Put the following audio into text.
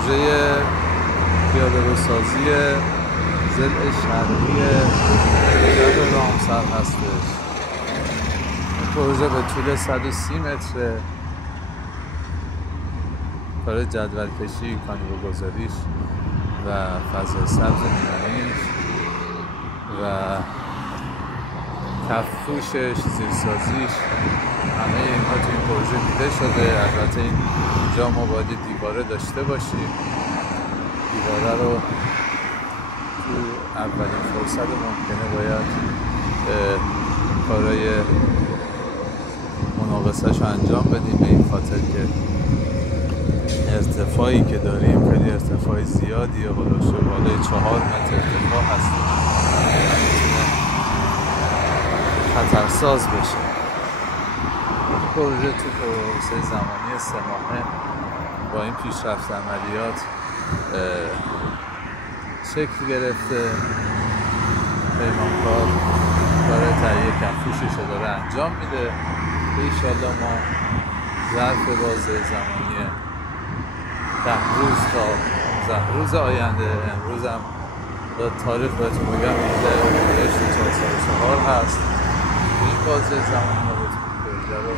پروژه پیاده‌روسازی ضلع شرقی شهر رامسر هستش. این پروژه به طول 130 متره. کار جدول کشی، کانیو گذاریش و فضای سبز میانیش و کفپوشش، زیرسازیش، همه اینها تو این پروژه دیده شده. البته اینجا ما باید دیواره داشته باشیم. دیواره رو تو اولین فرصت ممکنه باید کارهای مناقصه‌شو انجام بدیم، به این خاطر که ارتفاعی که داریم خیلی ارتفاع زیادیه، بالای 4 متر ارتفاع هست، خطرساز بشه. پروژه تو پروسه زمانی 3 ماهه با این پیشرفت عملیات شکل گرفته. پیمانکار کار تهیه کفپوشش رو داره انجام میده. انشالله ما ظرف بازه زمانی 10 روز تا 15 روز آینده، امروز هم تاریخ بهتون بگم 18/4 هست، این بازه زمانی ما بتونیم پروژه رو